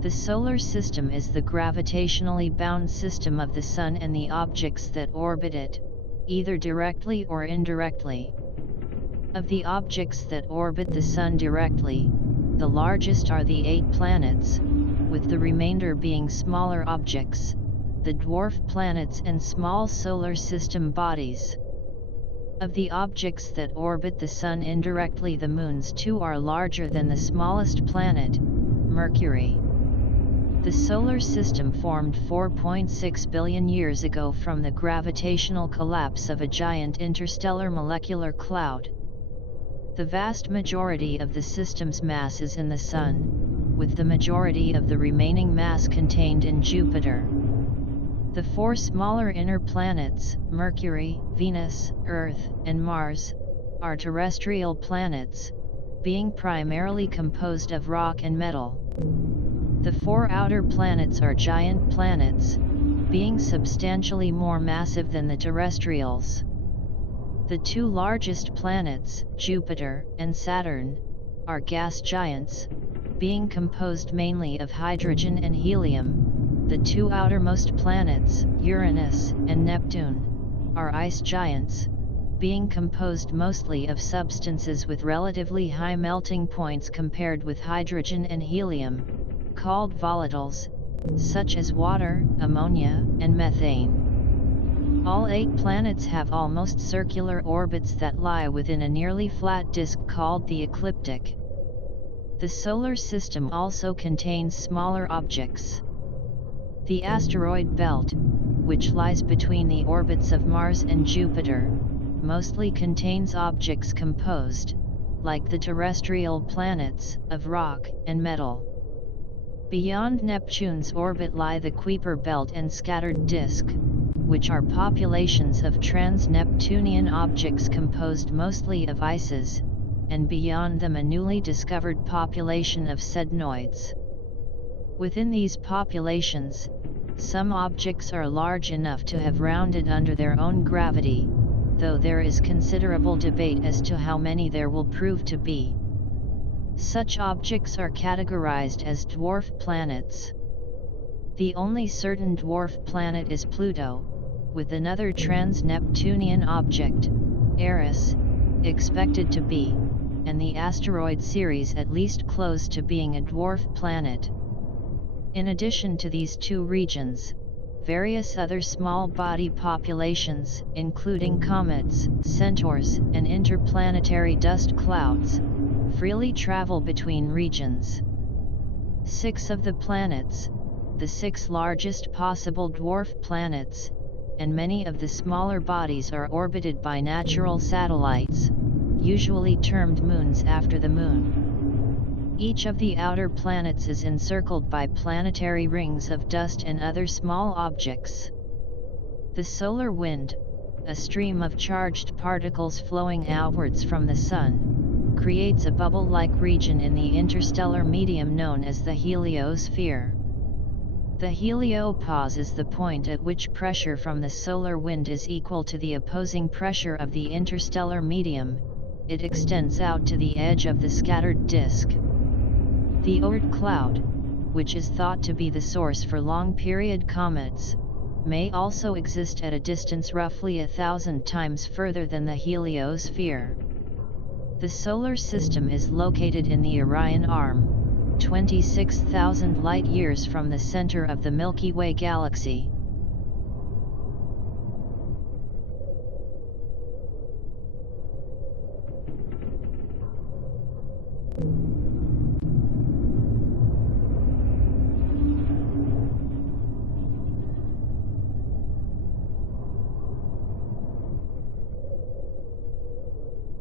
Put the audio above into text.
The Solar System is the gravitationally bound system of the Sun and the objects that orbit it, either directly or indirectly. Of the objects that orbit the Sun directly, the largest are the 8 planets, with the remainder being smaller objects, the dwarf planets and small solar system bodies. Of the objects that orbit the Sun indirectly, the moons too are larger than the smallest planet, Mercury. The Solar System formed 4.6 billion years ago from the gravitational collapse of a giant interstellar molecular cloud. The vast majority of the system's mass is in the Sun, with the majority of the remaining mass contained in Jupiter. The 4 smaller inner planets, Mercury, Venus, Earth, and Mars, are terrestrial planets, being primarily composed of rock and metal. The 4 outer planets are giant planets, being substantially more massive than the terrestrials. The 2 largest planets, Jupiter and Saturn, are gas giants, being composed mainly of hydrogen and helium. The 2 outermost planets, Uranus and Neptune, are ice giants, being composed mostly of substances with relatively high melting points compared with hydrogen and helium, called volatiles, such as water, ammonia, and methane. All 8 planets have almost circular orbits that lie within a nearly flat disk called the ecliptic. The Solar System also contains smaller objects. The asteroid belt, which lies between the orbits of Mars and Jupiter, mostly contains objects composed, like the terrestrial planets, of rock and metal. Beyond Neptune's orbit lie the Kuiper belt and scattered disk, which are populations of trans-Neptunian objects composed mostly of ices, and beyond them a newly discovered population of sednoids. Within these populations, some objects are large enough to have rounded under their own gravity, though there is considerable debate as to how many there will prove to be. Such objects are categorized as dwarf planets. The only certain dwarf planet is Pluto, with another trans-Neptunian object, Eris, expected to be, and the asteroid Ceres at least close to being a dwarf planet. In addition to these 2 regions, various other small body populations, including comets, centaurs, and interplanetary dust clouds, freely travel between regions. 6 of the planets, the 6 largest possible dwarf planets, and many of the smaller bodies are orbited by natural satellites, usually termed moons after the Moon. Each of the outer planets is encircled by planetary rings of dust and other small objects. The solar wind, a stream of charged particles flowing outwards from the Sun, creates a bubble-like region in the interstellar medium known as the heliosphere. The heliopause is the point at which pressure from the solar wind is equal to the opposing pressure of the interstellar medium. It extends out to the edge of the scattered disk. The Oort cloud, which is thought to be the source for long-period comets, may also exist at a distance roughly 1,000 times further than the heliosphere. The Solar System is located in the Orion Arm, 26,000 light-years from the center of the Milky Way galaxy.